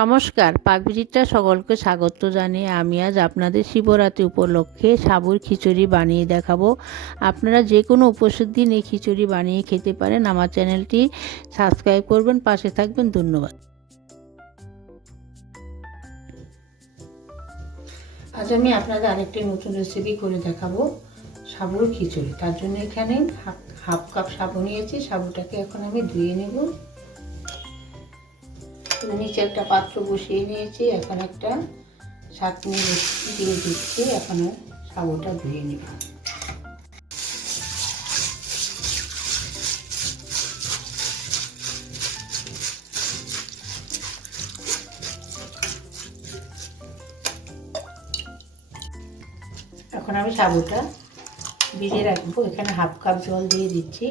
নমস্কার, পাকবিচিত্রা সকলকে স্বাগত জানিয়ে আমি আজ আপনাদের শিবরাত্রি উপলক্ষে সাবুর খিচুড়ি বানিয়ে দেখাবো। আপনারা যে কোনো উপোসের দিন এই খিচুড়ি বানিয়ে খেতে পারেন। আমার চ্যানেলটি সাবস্ক্রাইব করবেন, পাশে থাকবেন। ধন্যবাদ। আজ আমি আপনাদের আরেকটি নতুন রেসিপি করে দেখাবো, সাবুর খিচুড়ি। তার জন্য এখানে হাফ কাপ সাবু নিয়েছি। সাবুটাকে এখন আমি ধুয়ে নেব। নিচে একটা পাত্র বসিয়ে নিয়েছি, এখন একটা ছাঁকনি দিয়ে দিচ্ছি, এখন সাবুটা ধুয়ে নেব। এখন আমি সাবুটা ভিজে রাখব, এখানে হাফ কাপ জল দিয়ে দিচ্ছি,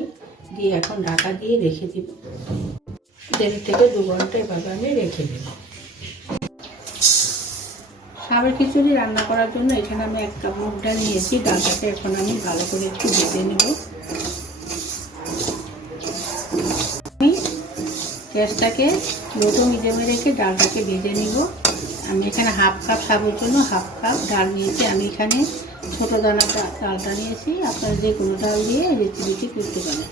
দিয়ে এখন ঢাকা দিয়ে রেখে দিব। দেড় থেকে দু ঘণ্টা এভাবে আমি রেখে দেব। সাবের খিচুড়ি রান্না করার জন্য এখানে আমি এক কাপ মুগ ডাল নিয়েছি, ডালটাকে এখন আমি ভালো করে একটু ভেজে নেব। আমি গ্যাসটাকে লোটো মিডিয়ামে রেখে ডালটাকে ভেজে নিব। আমি এখানে হাফ কাপ সাবুর জন্য হাফ কাপ ডাল নিয়েছি। আমি এখানে ছোটো দানা ডালটা নিয়েছি। আপনারা যে কোনো ডাল দিয়ে রেসিপিটি করতে পারেন।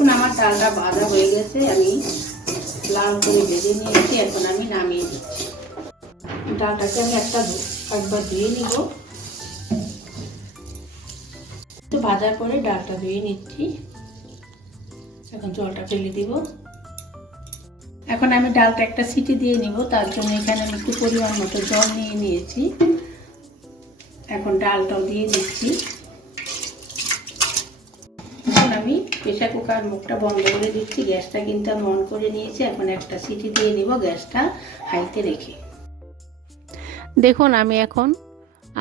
দেখুন, আমার ডালটা বাঁধা হয়ে গেছে, আমি লাল করে ভেজে নিয়েছি, এখন আমি নামিয়ে দিচ্ছি। ডালটাকে আমি একটা একবার ধুয়ে নিব। একটু ভাজার করে ডালটা ধুয়ে নিচ্ছি। এখন জলটা ফেলে দিব। এখন আমি ডালটা একটা সিটি দিয়ে নিব, তার জন্য এখানে আমি একটু পরিমাণ মতো জল নিয়ে নিয়েছি। এখন ডালটাও দিয়ে দিচ্ছি এখন আমি প্রেশার কুকার মুখটা বন্ধ করে দিচ্ছি। গ্যাসটা কিন্তু আমি অন করে নিয়েছি। এখন একটা সিটি দিয়ে নিব গ্যাসটা হাইতে রেখে। দেখুন, আমি এখন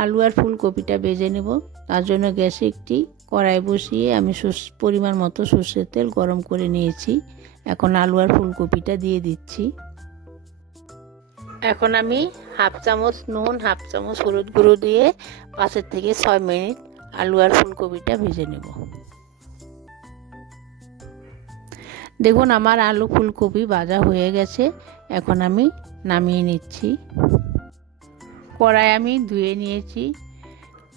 আলু আর ফুলকপিটা বেজে নেব। তার জন্য গ্যাসে একটি কড়াই বসিয়ে আমি পরিমাণ মতো সর্ষের তেল গরম করে নিয়েছি। এখন আলু আর ফুলকপিটা দিয়ে দিচ্ছি। এখন আমি হাফ চামচ নুন, হাফ চামচ হলুদ গুঁড়ো দিয়ে পাঁচের থেকে ছয় মিনিট আলু আর ফুলকপিটা ভেজে নেব। দেখুন, আমার আলু ফুলকপি ভাজা হয়ে গেছে। এখন আমি নামিয়ে নিচ্ছি। কড়াই আমি ধুয়ে নিয়েছি।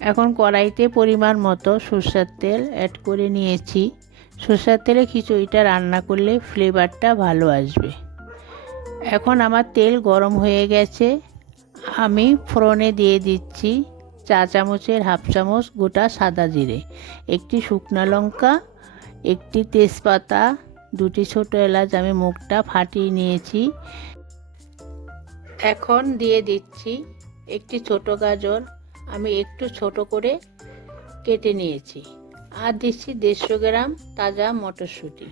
এখন কড়াইতে পরিমাণ মতো সর্ষের তেল অ্যাড করে নিয়েছি। সর্ষের তেলে খিচুড়িটা রান্না করলে ফ্লেভারটা ভালো আসবে। এখন আমার তেল গরম হয়ে গেছে। আমি ফোড়নে দিয়ে দিচ্ছি চা চামচের হাফ চামচ গোটা সাদা জিরে। একটি শুকনো লঙ্কা, একটি তেজপাতা দুটি ছোট এলাচ আমি মুখটা ফাটিয়ে নিয়েছি। এখন দিয়ে দিচ্ছি একটি ছোট গাজর। আমি একটু ছোট করে কেটে নিয়েছি। আর দিচ্ছি দেড়শো গ্রাম তাজা মটরশুঁটি।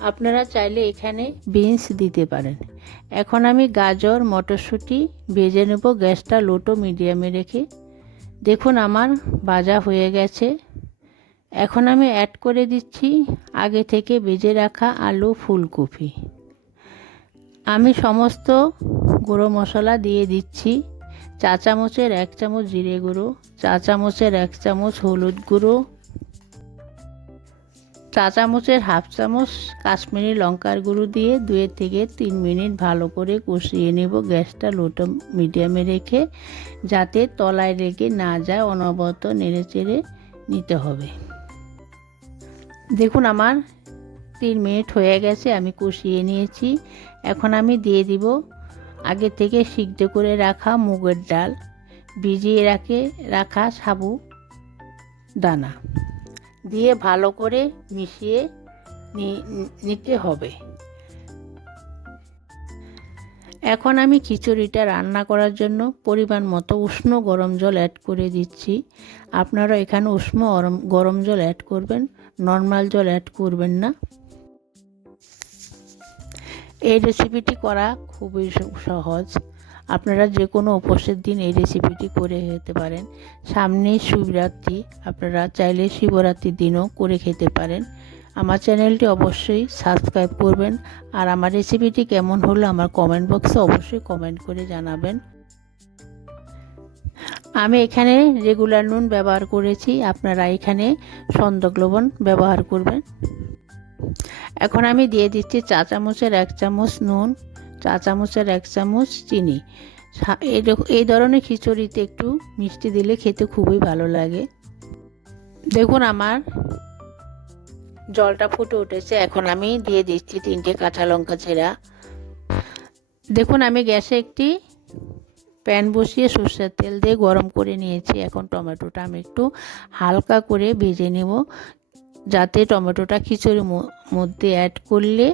আপনারা চাইলে এখানে বিনস দিতে পারেন। এখন আমি গাজর, মটরশুঁটি ভেজে নেব। গ্যাসটা লোটো মিডিয়ামে রেখে। দেখুন আমার ভাজা হয়ে গেছে। এখন আমি অ্যাড করে দিচ্ছি আগে থেকে ভেজে রাখা আলু ফুলকপি। আমি সমস্ত গুঁড়ো মশলা দিয়ে দিচ্ছি। চা চামচের এক চামচ জিরে গুঁড়ো, চা চামচের এক চামচ হলুদ গুঁড়ো, চা চামচের হাফ চামচ কাশ্মীরি লঙ্কার গুঁড়ো দিয়ে দুই থেকে তিন মিনিট ভালো করে কষিয়ে নেব। গ্যাসটা লোটো মিডিয়ামে রেখে যাতে তলায় রেখে না যায়, অনবরত নেড়ে চেড়ে নিতে হবে। দেখুন, আমার তিন মিনিট হয়ে গেছে, আমি কষিয়ে নিয়েছি। এখন আমি দিয়ে দিব আগে থেকে সিদ্ধ করে রাখা মুগের ডাল, ভিজিয়ে রাখে, রাখা সাবু দানা। দিয়ে ভালো করে মিশিয়ে নিতে হবে। এখন আমি খিচুড়িটা রান্না করার জন্য পরিমাণ মতো উষ্ণ গরম জল অ্যাড করে দিচ্ছি। আপনারা এখানে উষ্ণ গরম জল অ্যাড করবেন নর্মাল জল অ্যাড করবেন না। এই রেসিপিটি করা খুবই সহজ। আপনারা যে কোনো উপোসের দিন এই রেসিপিটি করে খেতে পারেন। সামনে শিবরাত্রি আপনারা চাইলে শিবরাত্রির দিনও করে খেতে পারেন। আমার চ্যানেলটি অবশ্যই সাবস্ক্রাইব করবেন আর আমার রেসিপিটি কেমন হলো আমার কমেন্ট বক্সে অবশ্যই কমেন্ট করে জানাবেন। আমি এখানে রেগুলার নুন ব্যবহার করেছি, আপনারা এখানে সন্দক লবণ ব্যবহার করবেন। এখন আমি দিয়ে দিচ্ছি চা চামচের এক চামচ নুন, চা চামচের এক চামচ চিনি। এই ধরনের খিচুড়িতে একটু মিষ্টি দিলে খেতে খুবই ভালো লাগে। দেখুন আমার জলটা ফুটে উঠেছে। এখন আমি দিয়ে দিচ্ছি তিনটে কাঁচা লঙ্কা ছেঁড়া। দেখুন, আমি গ্যাসে একটি প্যান বসিয়ে সর্ষের তেল দিয়ে গরম করে নিয়েছি। এখন টমেটোটা আমি একটু হালকা করে ভেজে নেব, যাতে টমেটোটা খিচুড়ির মধ্যে অ্যাড করলে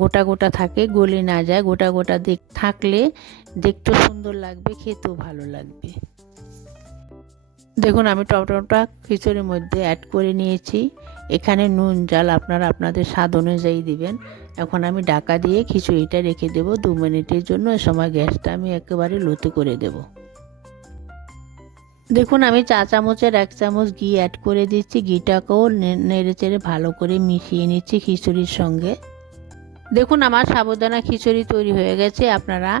গোটা গোটা থাকে, গলে না যায়। গোটা গোটা দেখ, থাকলে দেখতে সুন্দর লাগবে, খেতেও ভালো লাগবে। দেখুন, আমি টমেটোটা খিচুড়ির মধ্যে অ্যাড করে নিয়েছি। এখানে নুন, জাল আপনারা আপনাদের স্বাদ অনুযায়ী দিবেন। এখন আমি ঢাকা দিয়ে খিচুড়িটা রেখে দেব। দু মিনিটের জন্য এ সময় গ্যাসটা আমি একেবারে লোতে করে দেব। দেখুন, আমি চা চামচের এক চামচ ঘি অ্যাড করে দিচ্ছি। ঘিটাকেও নেড়ে চেড়ে ভালো করে মিশিয়ে নিচ্ছি খিচুড়ির সঙ্গে। দেখুন, আমার সাবুদানা খিচুড়ি তৈরি হয়ে গেছে। আপনারা